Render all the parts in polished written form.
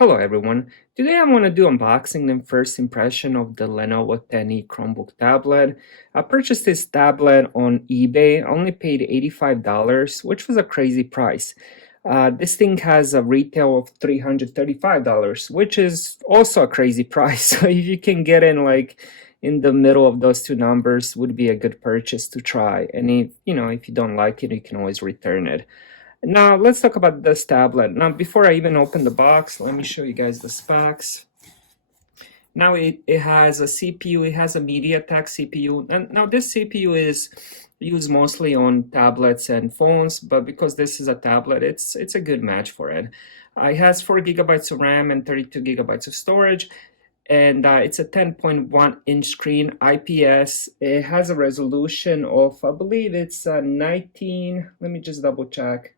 Hello everyone. Today I want to do unboxing and first impression of the Lenovo 10e Chromebook tablet. I purchased this tablet on eBay. I only paid $85, which was a crazy price. This thing has a retail of $335, which is also a crazy price. So if you can get in like in the middle of those two numbers, would be a good purchase to try. And if you don't like it, you can always return it. Now let's talk about this tablet. Now before I even open the box, let me show you guys the specs. Now it has a CPU, it has a MediaTek CPU. And now this CPU is used mostly on tablets and phones, but because this is a tablet, it's a good match for it. It has 4 gigabytes of RAM and 32 gigabytes of storage. And it's a 10.1-inch screen, IPS. It has a resolution of, I believe it's 19, let me just double check.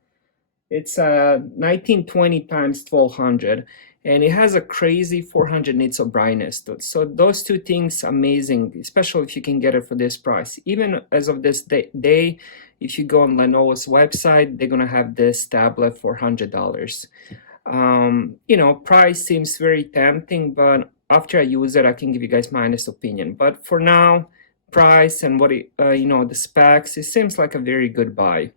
It's 1920 times 1200, and it has a crazy 400 nits of brightness. So those two things amazing, especially if you can get it for this price. Even as of this day, if you go on Lenovo's website, they're gonna have this tablet for $100. Price seems very tempting, but after I use it, I can give you guys my honest opinion. But for now, price and what the specs, it seems like a very good buy.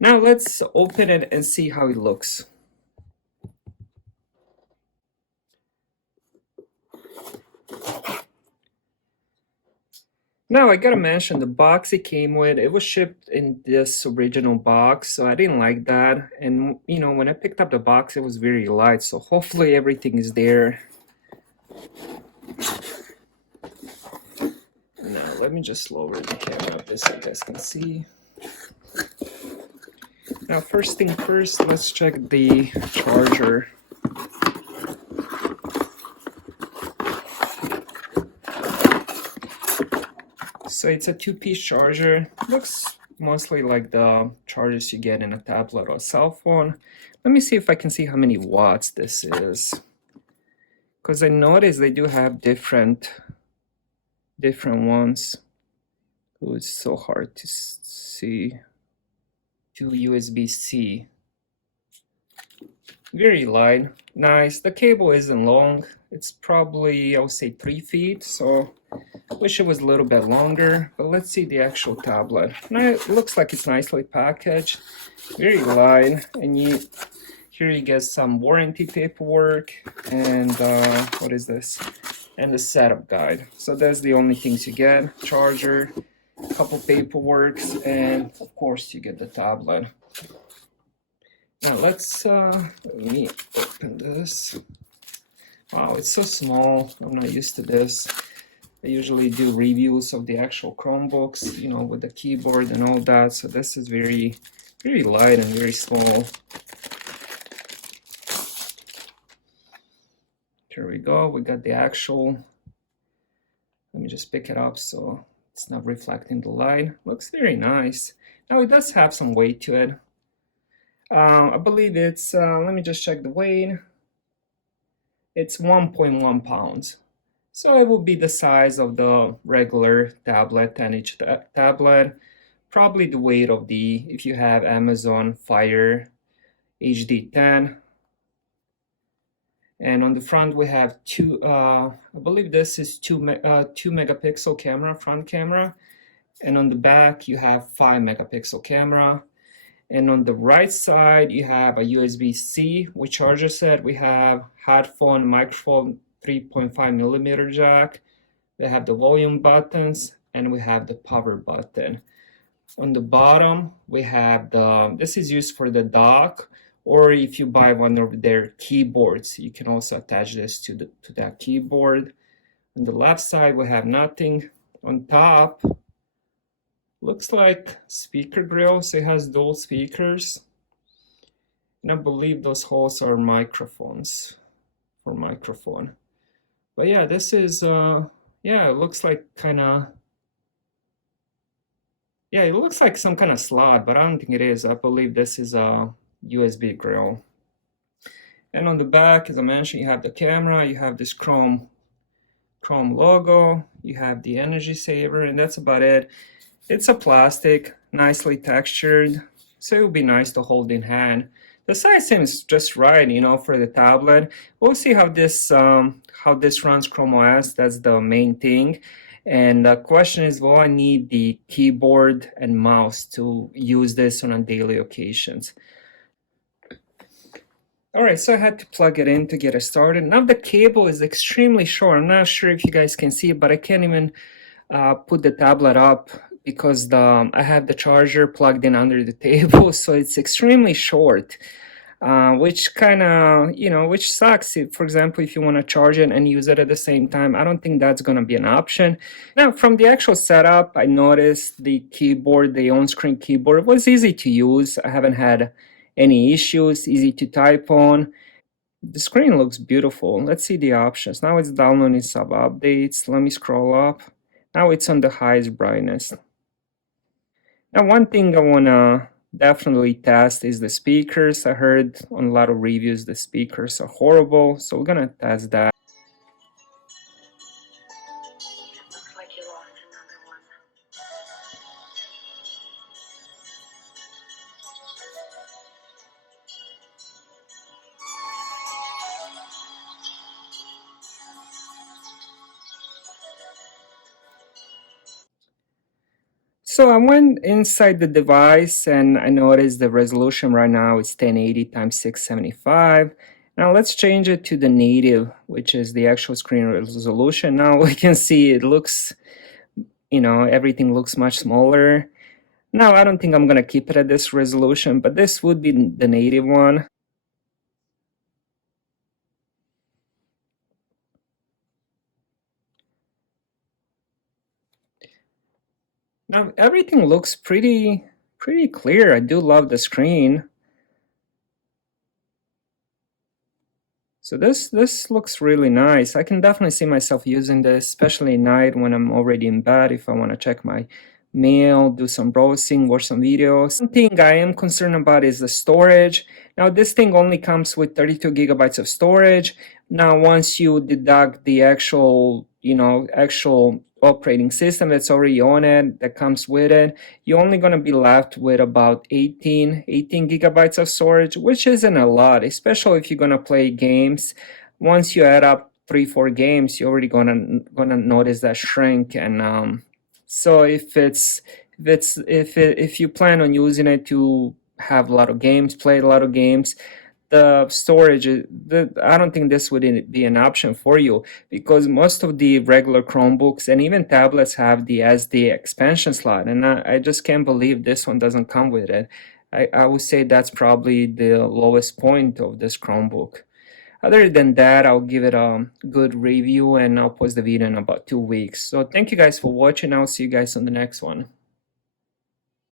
Now let's open it and see how it looks. Now I gotta mention the box it came with, it was shipped in this original box, so I didn't like that. And when I picked up the box, it was very light, so hopefully everything is there. Now let me just lower the camera a bit so you guys can see. Now, first thing first, let's check the charger. So it's a two-piece charger. Looks mostly like the chargers you get in a tablet or a cell phone. Let me see if I can see how many watts this is. Because I noticed they do have different ones. Oh, it's so hard to see. USB-C. Very light, nice. The cable isn't long. It's probably, I would say, 3 feet. So I wish it was a little bit longer. But let's see the actual tablet. Now it looks like it's nicely packaged. Very light. And here you get some warranty paperwork and what is this? And the setup guide. So that's the only things you get. Charger, couple paperworks, and of course you get the tablet. Now let me open this. Wow, it's so small. I'm not used to this. I usually do reviews of the actual Chromebooks, with the keyboard and all that. So this is very, very light and very small. Here we go. We got the actual. Let me just pick it up so it's not reflecting the light. Looks very nice. Now it does have some weight to it. I believe it's, let me just check the weight. It's 1.1 pounds. So it will be the size of the regular tablet, 10-inch tablet. Probably the weight of if you have Amazon Fire HD10. And on the front we have I believe this is 2 megapixel camera, front camera. And on the back you have 5 megapixel camera. And on the right side you have a USB-C with charger set. We have headphone, microphone, 3.5 millimeter jack. We have the volume buttons and we have the power button. On the bottom we have this is used for the dock. Or if you buy one of their keyboards, you can also attach this to that keyboard. On the left side, we have nothing. On top, looks like speaker grill, so it has dual speakers. And I believe those holes are microphones for microphone. But yeah, this is, it looks like it looks like some kind of slot, but I don't think it is. I believe this is a USB grill. And on the back, as I mentioned, you have the camera, you have this Chrome logo, you have the energy saver, and that's about it. It's a plastic, nicely textured, so it would be nice to hold in hand. The size seems just right, you know, for the tablet. We'll see how this runs Chrome OS. That's the main thing. And the question is, will I need the keyboard and mouse to use this on a daily occasions? All right, so I had to plug it in to get it started. Now the cable is extremely short. I'm not sure if you guys can see it, but I can't even put the tablet up because I have the charger plugged in under the table, so it's extremely short, which kind of, you know, which sucks. If, for example, if you want to charge it and use it at the same time, I don't think that's going to be an option. Now, from the actual setup, I noticed the keyboard, the on-screen keyboard, was easy to use. I haven't had any issues, easy to type on. The screen looks beautiful. Let's see the options. Now it's downloading sub updates. Let me scroll up. Now it's on the highest brightness. Now, one thing I want to definitely test is the speakers. I heard on a lot of reviews the speakers are horrible, so we're going to test that. Looks like you lost another one. So I went inside the device and I noticed the resolution right now is 1080 times 675. Now let's change it to the native, which is the actual screen resolution. Now we can see it looks, you know, everything looks much smaller. Now I don't think I'm gonna keep it at this resolution, but this would be the native one. Now everything looks pretty clear. I do love the screen. So this looks really nice. I can definitely see myself using this, especially at night when I'm already in bed, if I want to check my mail, do some browsing, watch some videos. One thing I am concerned about is the storage. Now this thing only comes with 32 gigabytes of storage. Now once you deduct the actual, you know, actual operating system that's already on it, that comes with it, you're only going to be left with about 18 gigabytes of storage, which isn't a lot, especially if you're going to play games. Once you add up 3-4 games, you're already gonna notice that shrink. And so if you plan on using it to have a lot of games, play a lot of games, the storage, I don't think this would be an option for you, because most of the regular Chromebooks and even tablets have the SD expansion slot, and I just can't believe this one doesn't come with it. I would say that's probably the lowest point of this Chromebook. Other than that, I'll give it a good review and I'll post the video in about 2 weeks. So thank you guys for watching. I'll see you guys on the next one.